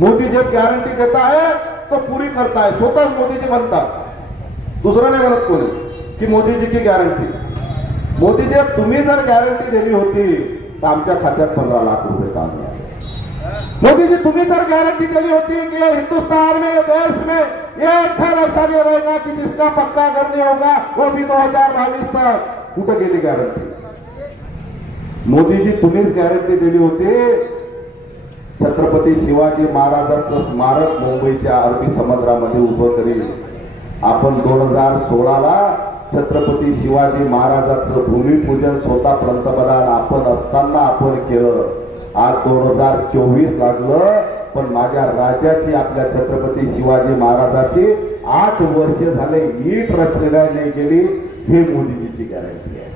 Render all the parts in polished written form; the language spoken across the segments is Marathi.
मोदी जब गारंटी देता है तो पूरी करता है. स्वतःच मोदीजी म्हणतात, दुसरं नाही म्हणत कोणी की मोदीजी की गॅरंटी. मोदीजी तुम्ही जर गॅरंटी दिली होती तर आमच्या खात्यात 15 लाख रुपये का मिळाले. मोदी जी तुम्ही जर गारंटी दिली होती कि हिंदुस्तान में देश में एक घर ऐसा नहीं रहेगा कि जिसका पक्का घर नहीं होगा, वो भी 2022 तक. कुठं गेली गॅरंटी. मोदी जी तुम्हीच गॅरंटी दिली होती छत्रपती शिवाजी महाराजांचं स्मारक मुंबईच्या अरबी समुद्रामध्ये उभं करील. आपण 2016ला छत्रपती शिवाजी महाराजांचं भूमिपूजन स्वतः पंतप्रधान आपण असताना आपण केलं. आज 2024 लागलं, पण माझ्या राजाची आपल्या छत्रपती शिवाजी महाराजाची 8 वर्ष झाले ईट रचल्या नाही गेली. हे मोदीजीची गॅरंटी आहे.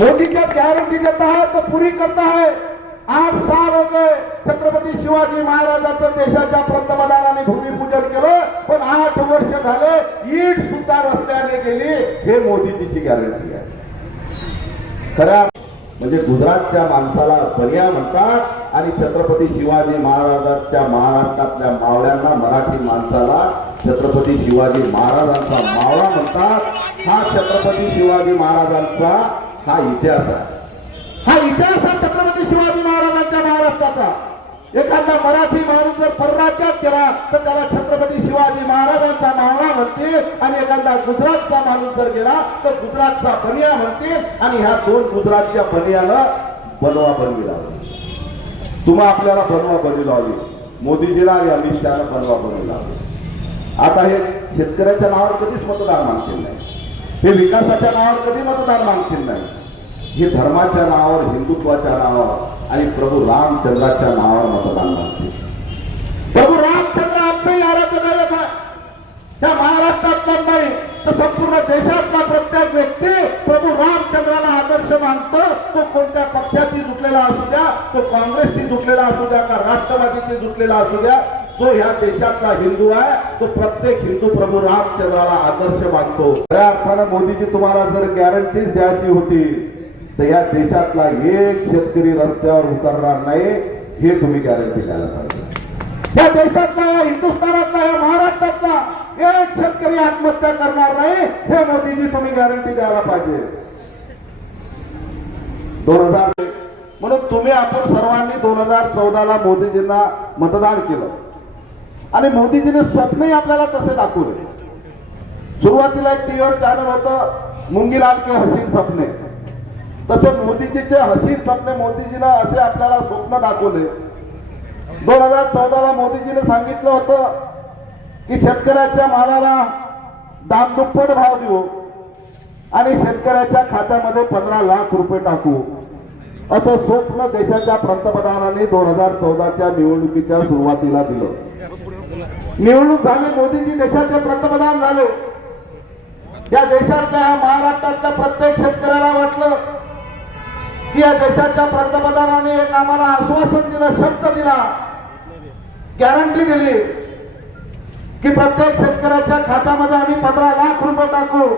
मोदी जब गारंटी देता है तो पूरी करता है. 8 साल हो गए छत्रपती शिवाजी महाराजांचं देशाच्या पंतप्रधानांनी भूमिपूजन केलं, पण 8 वर्ष झाले ईट सुद्धा रस्त्याने गेली. हे मोदीजीची गॅरंटी आहे. खऱ्या म्हणजे गुजरातच्या माणसाला बनिया म्हणतात आणि छत्रपती शिवाजी महाराजांच्या महाराष्ट्रातल्या मावळ्यांना मराठी माणसाला छत्रपती शिवाजी महाराजांचा मावळा म्हणतात. हा छत्रपती शिवाजी महाराजांचा हा इतिहास आहे. हा इतिहास आहे छत्रपती शिवाजी महाराजांच्या महाराष्ट्राचा. एखादा मराठी माणूस जर परराज्यात गेला तर त्याला छत्रपती शिवाजी महाराजांचा मावळा म्हणतील, आणि एखादा गुजरातचा माणूस जर गेला तर गुजरातचा बनिया म्हणतील. आणि ह्या 2 गुजरातच्या बनियाला बनवा बनवी लावली. तुम्हा आपल्याला बनवा बनवी लावली. मोदीजीला आणि अमित शहाला बनवा बनवी लावली. आता हे शेतकऱ्याच्या नावावर कधीच मतदान मागतील नाही. हे विकासाच्या नावावर कधी मतदान मागतील नाही. हे धर्माच्या नावावर, हिंदुत्वाच्या नावावर आणि प्रभू रामचंद्राच्या नावावर मतदान मागतील. प्रभू रामचंद्र आमचंही आराध्य दैवत आहे. त्या महाराष्ट्रात नाही तर संपूर्ण देशातला प्रत्येक व्यक्ती प्रभू रामचंद्राला आदर्श मानतो. तो कोणत्या पक्षाची जुटलेला असू द्या, तो काँग्रेसची जुटलेला असू द्या का राष्ट्रवादीची जुटलेला असू द्या, जो ह्या देशातला हिंदू आहे तो प्रत्येक हिंदू प्रभू रामचंद्राला आदर्श मानतो. खऱ्या अर्थानं मोदीजी तुम्हाला जर गॅरंटीज द्यायची होती तर या देशातला एक शेतकरी रस्त्यावर उतरणार नाही, हे तुम्ही गॅरंटी द्यायला पाहिजे. या देशातला, या हिंदुस्थानातला, या महाराष्ट्रातला एक शेतकरी आत्महत्या करणार नाही, हे मोदीजी तुम्ही गॅरंटी द्यायला पाहिजे. 2000 म्हणून तुम्ही आपण सर्वांनी 2014ला मोदीजींना मतदान केलं आणि मोदीजीने स्वप्नही आपल्याला तसे दाखवले. सुरुवातीला एक टीव्हीवर चॅनल होतं, मुंगीलाल के हसीन सपने. तसे मोदीजीचे हसीन सपने मोदीजीने असे आपल्याला स्वप्न दाखवले. 2014ला मोदीजीने सांगितलं होतं की शेतकऱ्याच्या मालाला दामदुप्पट भाव देऊ आणि शेतकऱ्याच्या खात्यामध्ये 15 लाख रुपये टाकू, असं स्वप्न देशाच्या पंतप्रधानांनी 2014च्या निवडणुकीच्या सुरुवातीला दिलं. निवडणूक झाली, मोदीजी देशाचे पंतप्रधान झाले. या देशातल्या, महाराष्ट्रातल्या प्रत्येक शेतकऱ्याला वाटलं की या देशाच्या पंतप्रधानांनी एक आम्हाला आश्वासन दिलं, शब्द दिला, गॅरंटी दिली की प्रत्येक शेतकऱ्याच्या खात्यामध्ये आम्ही 15 लाख रुपये टाकू,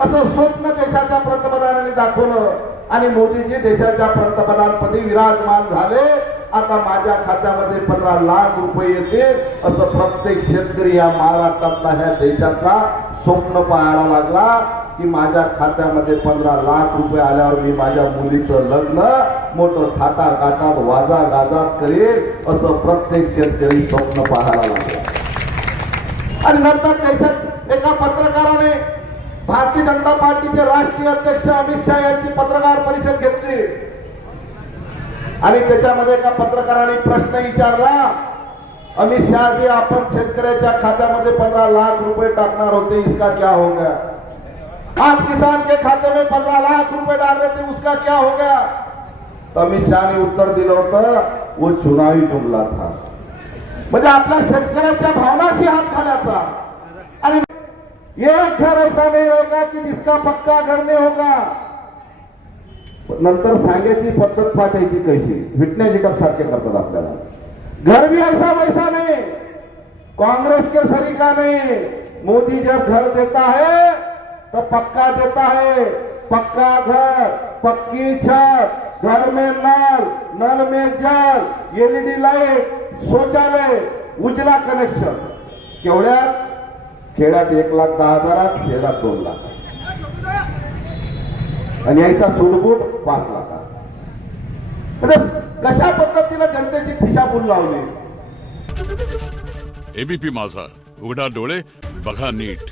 असं स्वप्न देशाच्या पंतप्रधानांनी दाखवलं. आणि मोदीजी देशाच्या पंतप्रधानपदी विराजमान झाले. आता माझ्या खात्यामध्ये 15 लाख रुपये येतील असं प्रत्येक शेतकरी या महाराष्ट्रातला, ह्या देशातला स्वप्न पाहायला लागला की माझ्या खात्यामध्ये 15 लाख रुपये आल्यावर मी माझ्या मुलीचं लग्न मोठं थाटा गाटात वाजा गाजात करेल, असं प्रत्येक शेतकरी स्वप्न पाहायला लागला. आणि नंतर देशात एका पत्रकाराने भारतीय जनता पार्टीचे राष्ट्रीय अध्यक्ष अमित शहा यांची पत्रकार परिषद घेतली आणि त्याच्यामध्ये एका पत्रकाराने प्रश्न विचारला, अमित शहा जी आपण शेतकऱ्याच्या खात्यामध्ये 15 लाख रुपये टाकणार होते, इसका क्या हो गया? आप किसान के खाते में 15 लाख रुपए डाल रहे थे, उसका क्या हो गया? तो अमित शहा ने उत्तर दिलं होतं, वो चुनावी जुमला था. म्हणजे आपल्या शेतकऱ्याच्या भावनाशी हात घालायचा. आणि एक घर ऐसा नहीं रहेगा कि जिसका पक्का घर नहीं होगा. नंतर सांगायची पद्धत पाठायची कशी, विटनेलिटक सारखे करतात आपल्याला. घर भी ऐसा वैसा नहीं, कांग्रेस के सरीका नहीं. मोदी जब घर देता है तो पक्का देता है, पक्का घर, पक्की छत, घर में नल में जल, एलईडी लाईट, शौचालय, उजला कनेक्शन. केवढ्यात? खेड्यात 1,10,000, शहरात 2 लाख, आणि याचा सूडबूड 5 लाख. म्हणजे कशा पद्धतीने जनतेची दिशाभूल लावली. एबीपी माझा, उघडा डोळे बघा नीट.